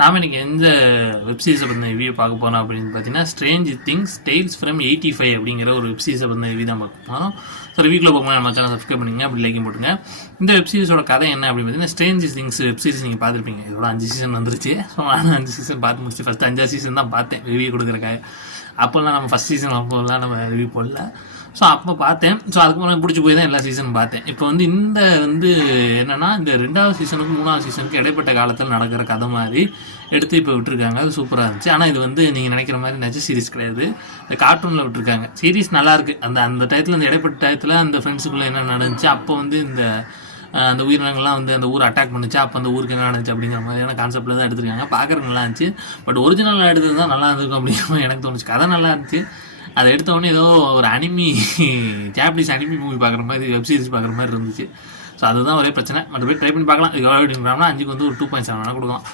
நாம் இன்றைக்கி எந்த வெப்சீரிஸை பற்றின ரிவ்யூ பார்க்க போகிறோம் அப்படின்னு பார்த்தீங்கன்னா ஸ்ட்ரேஞ்ச் திங்ஸ் டெய்ல்ஸ் ஃப்ரம் 85 அப்படிங்கிற ஒரு வெப்சீரிஸை பற்றின ரிவ்யூ தான் பார்க்க போகிறோம். ஸோ ரிவ்யூக்குள்ள போகும்போது நம்ம சேனல் சப்ஸ்கிரைப் பண்ணிங்க, அப்படி லைக்கும் போட்டுங்க. இந்த வெப்சீரிஸோட கதை என்ன அப்படின்னு பார்த்தீங்கன்னா ஸ்ட்ரேஞ்ச் திங்ஸ் வெப்சீரிஸ் நீங்கள் பார்த்துருப்பீங்க. இதோட 5 சீசன் வந்துருச்சு. ஸோ நான் 5 சீசன் பார்த்து முடிச்சு ஃபஸ்ட்டு 5 சீசன் தான் பார்த்தேன் ரிவ்யூ கொடுக்குறக்காக. அப்போல்லாம் நம்ம ஃபஸ்ட் சீசன் அப்போல்லாம் நம்ம ரிவ்யூ போடல. ஸோ அப்போ பார்த்தேன். ஸோ அதுக்கு முன்னாடி பிடிச்சி போய் தான் எல்லா சீசனும் பார்த்தேன். இப்போ இந்த என்னென்னா இந்த 2வது சீசனுக்கும் 3வது சீசனுக்கு இடைப்பட்ட காலத்தில் நடக்கிற கதை மாதிரி எடுத்து இப்போ விட்டுருக்காங்க. அது சூப்பராக இருந்துச்சு. ஆனால் இது நீங்கள் நினைக்கிற மாதிரி நெஜ சீரிஸ் கிடையாது. இந்த கார்ட்டூனில் விட்டுருக்காங்க. சீரிஸ் நல்லாயிருக்கு. அந்த டயத்தில் அந்த இடைப்பட்ட டயத்தில் அந்த ஃப்ரெண்ட்ஸுக்குள்ளே என்ன நடந்துச்சு, அப்போ இந்த அந்த உயிரினங்கள்லாம் அந்த ஊரை அட்டாக் பண்ணிச்சு, அப்போ அந்த ஊருக்கு என்ன நடந்துச்சு அப்படிங்கிற மாதிரியான கான்செப்டில் தான் எடுத்துருக்காங்க. பார்க்குறதுக்கு நல்லா இருந்துச்சு. பட் ஒரிஜினல் எடுத்தது தான் நல்லா இருந்திருக்கும் அப்படின்னு எனக்கு தோணுச்சு. கதை நல்லா இருந்துச்சு. அதை எடுத்தவொடனே ஏதோ ஒரு ஜாப்பனீஸ் அனிமி மூவி பார்க்குற மாதிரி, வெப் சீரிஸ் பார்க்குற மாதிரி இருந்துச்சு. ஸோ அதுதான் ஒரே பிரச்சனை. மற்றபடி ட்ரை பண்ணி பார்க்கலாம். இது எவ்வளோ அப்படிங்கிறாங்கன்னா 5க்கு ஒரு 2.7 வேணால் கொடுக்கலாம்.